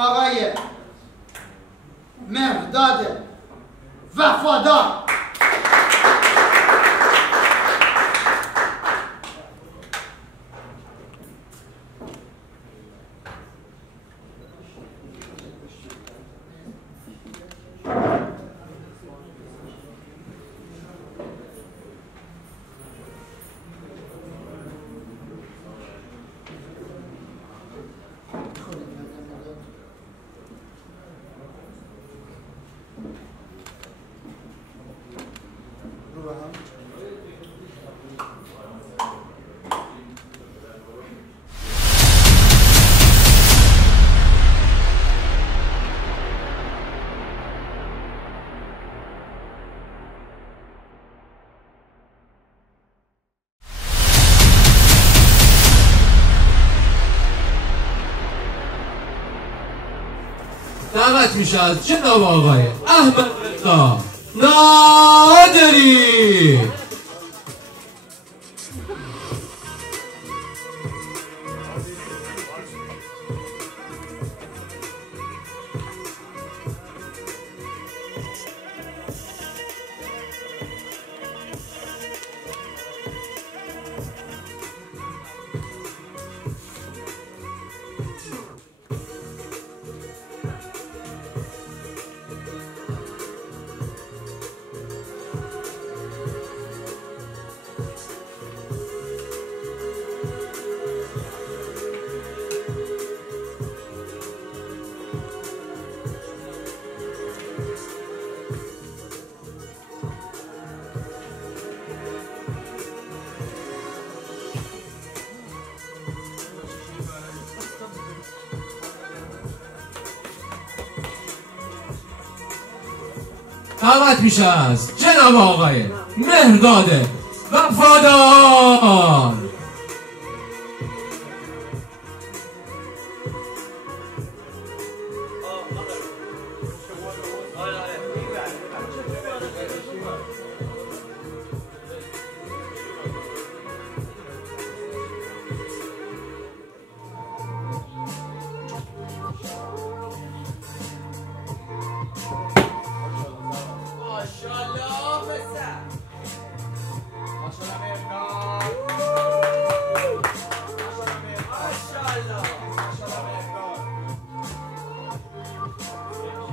آقای مهرداد وفادار. دعوت میشه از جناب آقای احمد رضا نادری. دعوت میشه از جناب آقای مهرداد وفادار.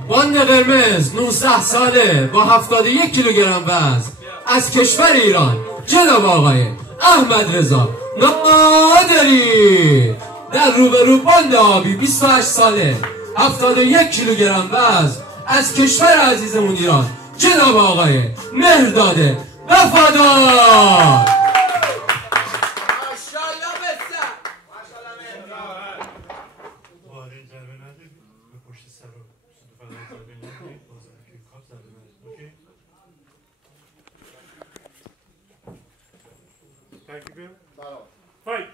باند قرمز 19 ساله با 71 کیلوگرم وزن از کشور ایران جناب آقای احمد رضا نادری. در روبرو باند آبی 28 ساله 71 کیلوگرم وزن از کشور عزیزمون ایران جناب آقای مهرداد وفادار. فایت.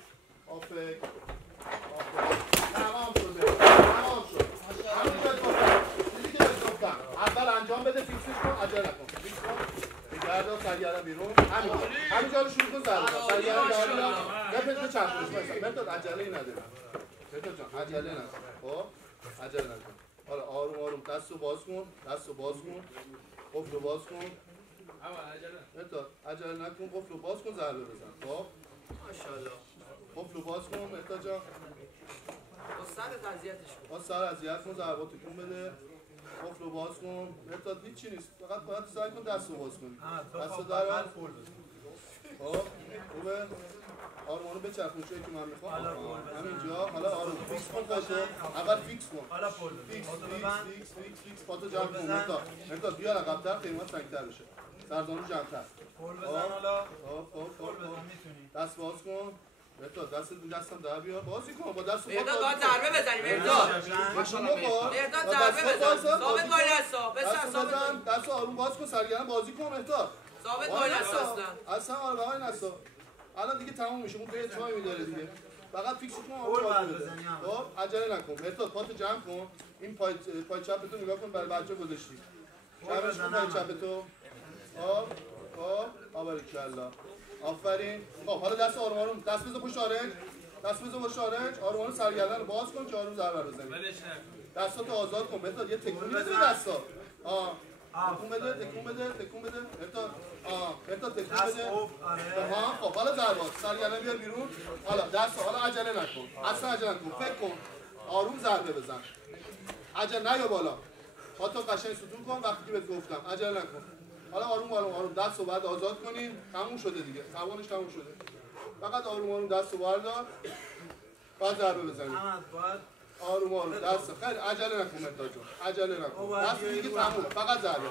تمام شد. همینجا چیزی که بهت گفتم اول انجام بده، فیکسش کن، عجله نکن. فیکس کن. بگردان سرگردن بیرون. همینجا رو شروع کن ضربه. سرگردن بیرون. بپز چرخونش مثلا. مرداد عجله‌ای نداره. مرداد جان عجله نکن. خب عجله نکن. حالا آروم آروم دستو باز کن. قفلو باز کن. مرداد عجله نکن. قفلو باز کن، ضربه بزن. خب ماشاءالله. قفلو باز کن مهرداد جان. با سرت اذیتش کن. با سر اذیت کن، ضربات تکون بده. قفلو باز کن. مهرداد هیچی نیست. فقط باید سعی کن دستو باز کنی. دستو در آور. خب خوبه. آروم آروم بچرخون چه که من میخوام. همینجا. حالا آروم فیکس کن خودتو. اول فیکس کن. حالا پول. فیکس. پاتو جمع کن. مهرداد بیا عقب‌تر، قیمت سنگ‌تر بشه. سرزانو جمع‌تر. پول بزن حالا. خب میتونی. دست باز کن. مهرداد دستم در بیار. بازی کن با دست. مهرداد باید ضربه بزنی. مهرداد ضربه بزن. ثابت وای نسا. بزن ثابت. دست آروم باز کن، سرگردن بازی کن مهرداد. ثابت وای نسا اصلا آره وای نسا. الان دیگه تموم میشه. اون دیگه تایم می‌داره دیگه. فقط فیکس کن. خب عجله نکن. مهرداد پاتو جمع کن. این پای چپتو نگاه کن، برای بچه گذاشتی. جمعش کن پای چپتو. خب آباریکالله. آفرین. خب حالا دست آروم آروم دست بزن پشت آرنج. دست بزن با شارج، آرومان سرگردن رو باز کن که آروم ضربه بزنی. دستاتو آزاد کن. بهتر یه تکون بده دستا. تکون بده. بهتر تکون بده. خب حالا ضربات. سرگردن بیار بیرون. حالا دست حالا عجله نکن. اصلا عجله نکن. فکر کن. آروم ضربه بزن. عجله نیا بالا. پاتو قشنگ ستون کن وقتی که بهت گفتم. عجله نکن. حالا آروم دست رو بعد آزاد کنین. تموم شده دیگه. توانش تموم شده. فقط آروم دست رو بردار. بعد ضربه بزنید. آروم دست خیلی عجله نکن مهرداد جون. عجله نکن. دست دیگه تموم. فقط ضربه.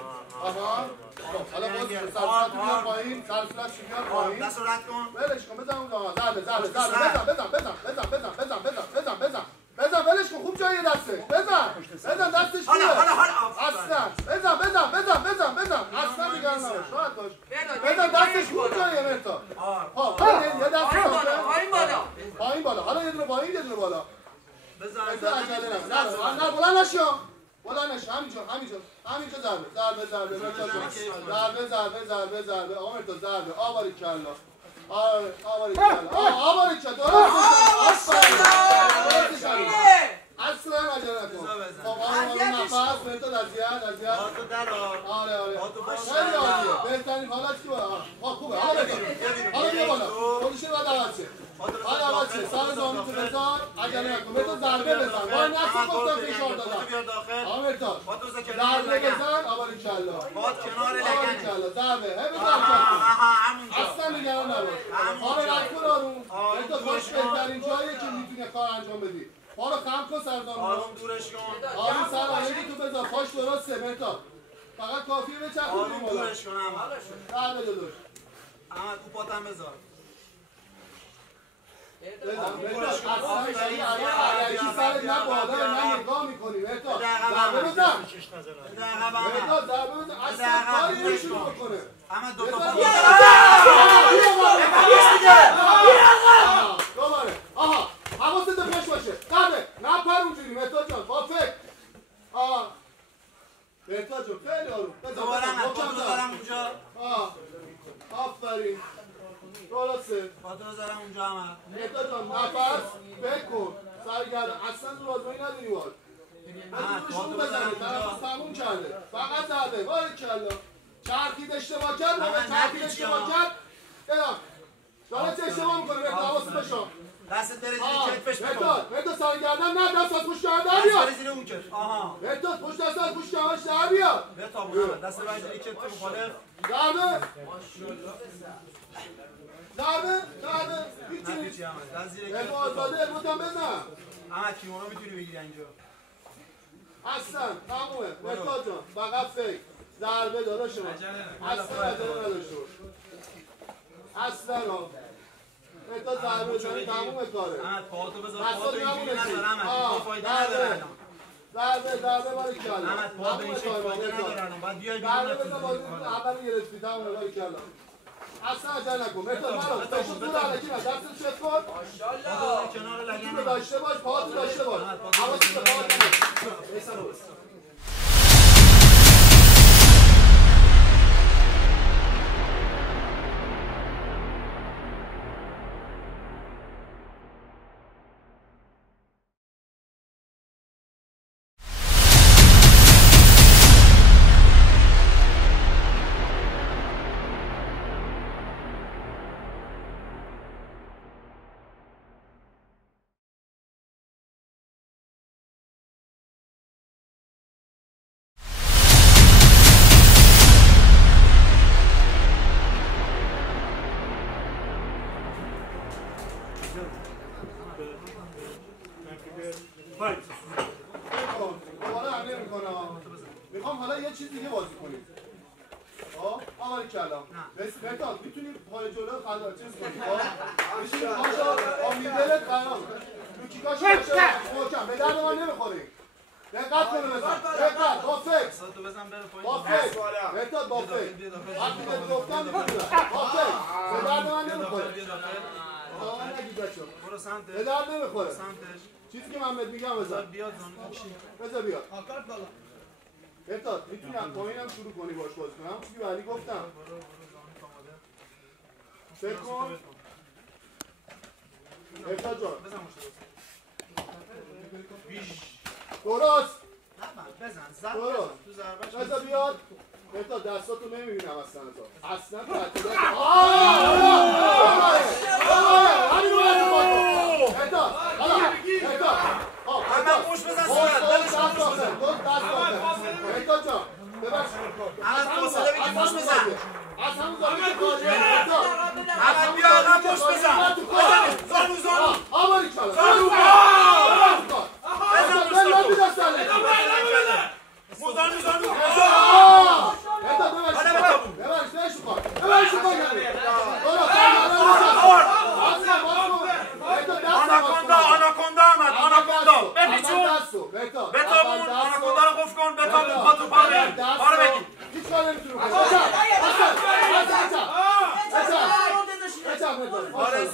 حالا باز سرصورت بیار پایین. سرصورت بیار پایین. دست رو رد کن. ولش کن بزن اون ضربه. بزن ولش کن خوب جای دسته. بزن دستش حالا اصلا بزن اصلا نگران نباش راحت باش. بزن دستش خوب جاییه مهرداد. خب یه دست پایین بالا. حالا یه دونه پایین یه دونه بالا. بزن عجله نکن. نه بلند نشو. همینجا ضربه آقا مهرداد ضربه. آباریکلا اصلا عجله نکن. خب آروم نفس مهرداد اذیت. آره خیلی عالیه. بهترین حالت که خوبه. حالا بیا بالا. پوزیشن بعد عوض شه. سر زانو تو بذار. عجله نکن. مهرداد ضربه بزن. وای نکن گفتم فشار دادم. آقا مهرداد ضربه بزن. آباریکلا باد کنار لگنه. ضربه. اصلا نگران نباش. حالا نکن آروم. مهرداد باش بهترین جاییه که میتونی کار انجام بدی. حالا خم کن سرزانو. آروم دورش کن. آروم سر آهنگی تو بذار. پاش درسته مهرداد. فقط کافیه بچرخونی آروم دورش کن احمد. ضربه داداش. احمد او پاتم بذار. مهرداد اصلا علکی سرت نه بالا نه نگاه میکنی مهرداد. ضربه بزن. مهرداد ضربه بزن. اصلا کاری نمی‌شونه بکنه. احمد دو تا دوباره. آها حواست به پشت باشه. ضربه نپر اونجوری مهرداد جان با فکر. مهرداد جان خیلی آروم. دوباره احمد پاتو بذارم اونجا. آفرین. درسته. پاتو بذارم اونجا احمد. مهرداد جان نفس فکر کن. سرگردن اصلا زور آزمایی نداری باید. بزنشون بزنه. طرف تموم کرده. فقط ضربه. باریکلا. چرخید اشتباه کرد. داره چه اشتباه میکنه. مهرداد حواست بشم. دست بره زیر کتفش بکن. مهرداد سرگردن نه دست از پشت کردن در بیار. دست بره زیر اون کتف. مهرداد پشت دست از پشت کردنش در بیار. بیا تا اون دست بره زیر کتف مخالف. ضربه هیچی احمد. دست زیر کتف. آزاده ارموتم بزن. احمد کیمونو میتونی بگیری اینجا. اصلا تمومه. مهرداد جان فقط فکر. ضربه داداش من. اصلا عجله نداشته باش. اصلا مهرداد ضربه بزنی تمومه کاره. احمد پاتو بذار. پاتو اینجوری نذار احمد. فایده نداره. ضربه باریکلا. احمد پا به این شکل فایده نداره. بعد بیای ضربه بزن بازی اول گرفتی تمومه باریکلا. اصلا عجله نکن. مهرداد منو فشار دور علکی نه. دستت چت کن. ماشاءالله. کنار لگن داشته باش. پاتو داشته باش. حواست به پات باشه. میخوام حالا یه چیز دیگه بازی کنیم. آباریکلا. مهرداد میتونی پای جلو خدا چیز کنی. میشینی پاشو با میدلت قرار. رو کیکاشو محکم. به درد من نمیخوری. دقت کنه بزن. دقت با فکر. صدو بزن بره پایین. با فکر. مهرداد با فکر. وقتی که گفتم میتونی. با فکر. به درد من نمیخوره. نگید بچه‌ها. برو سمتش. به درد نمیخوره. سمتش. چیزی که من بهت میگم بزن. بیاد زانو چی؟ بذار بیاد. مهرداد میتونی از پایینم شروع کنی باش بازی کنم. همون چیزی که علی گفتم. فکر کن. مهرداد جان درست درست بذار بیاد مهرداد دستاتو نمیبینم اصلا تعطیلات همین رو مهرداد حالا مهرداد احمد پشت بزن صورت دست مهرداد جان ببخشید احمد فاصله بگی پشت بزن از همون زاویه کاری مهرداد احمد بیا احمد پشت بزن زانو زانو آماری کلا زانو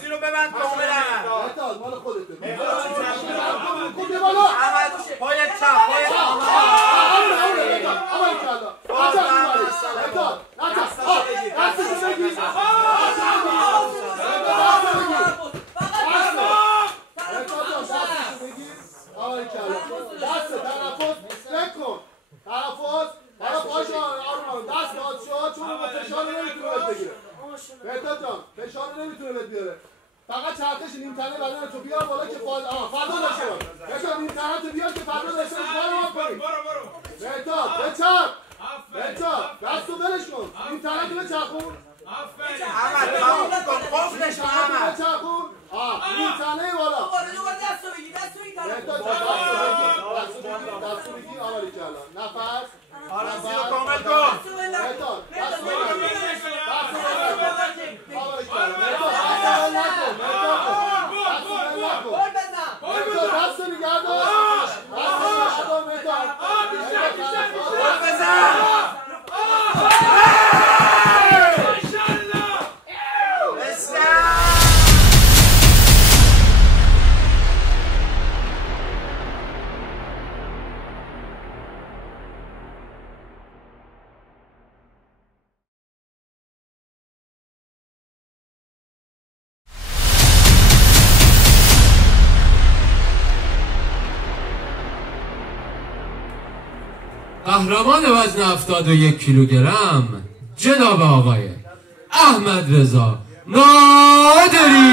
زیرو ببند کاملا مال خودته پای چپ پای فشار نمیتونه بهت بیاره فقط چرخش نیم تنه بدن تو بیار بالا که فردا داشته باش فشار نیم تنه تو بیار که فردا داشته باش برو مهرداد بچرخ مهرداد دستو برش کن نیم تنه تو بچرخون احمد تموم کن قفلش کن احمد بچرخون نیم تنه بالا دستو بگی دستو این طرف مهرداد دستو بگی آمالی کلا نفس زیرو کامل کن مهرداد دستو بگی قهرمان وزن 71 کیلوگرم جناب آقای احمد رضا نادری.